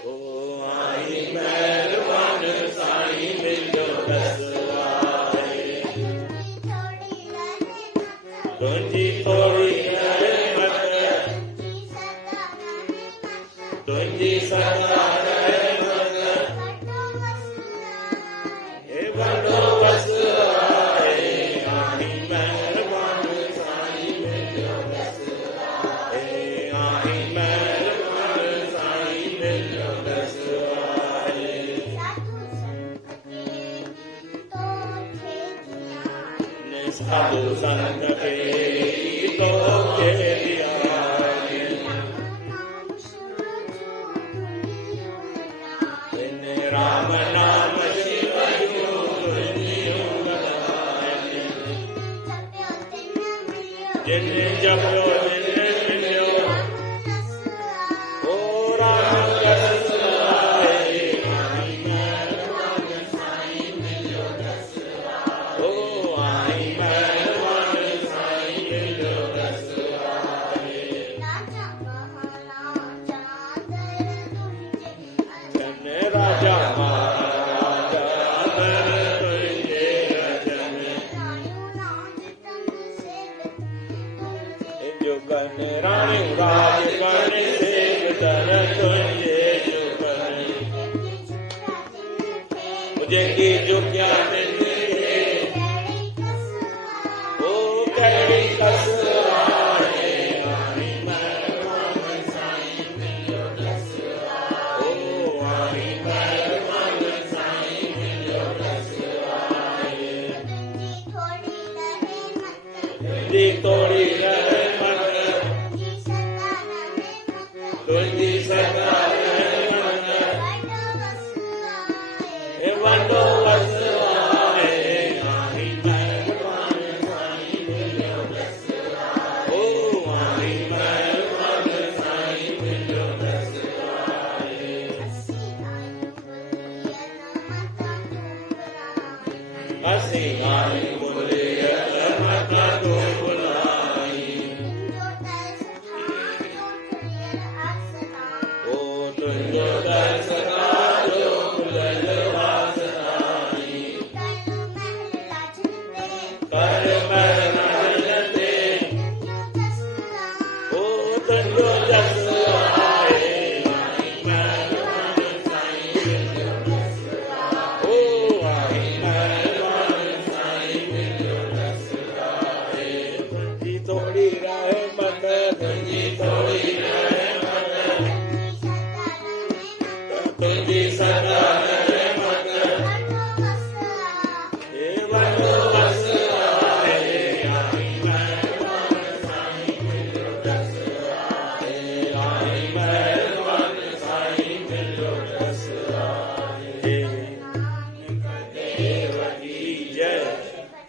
ओ आई मेहरबान साईं मिलो दसवाए तुझी थोड़ी रहमत तुझी सदा रहमत ए वॾो वसवाए आई मेहरबान साईं मिलो दसवाए आई मेहरबान साईं मिलो दसवाए साधु संत के तो के दिया राम नाम शिव जिन जपो जिन मिलो ओ राम रसवाए आई मेहरबान साईं मिलो दसवाए ओ आई मेहरबान साईं मिलो दसवाए जन राजा महाराजा दर तुझे रजन जुगन राणी राज गण सेव दर तुझे जुगन जंगी जुग्या दिन ओ कड़ी कसवाए आई मेहरबान साईं मिलो दसवाए ओ आई मेहरबान साईं मिलो दसवाए तुझी थोड़ी रहमत तुझी सदा रहमत ए वॾो वसवाए आई मेहरबान साईं मिलो दसवाए ओ आई मेहरबान साईं मिलो दसवाए असीं आई बुलियत मता तूं बुलाई ओ तुंहिंजो दर्शना जो खुलियल वासनाई कर महराज ते ओ तुंहिंजो जसवाए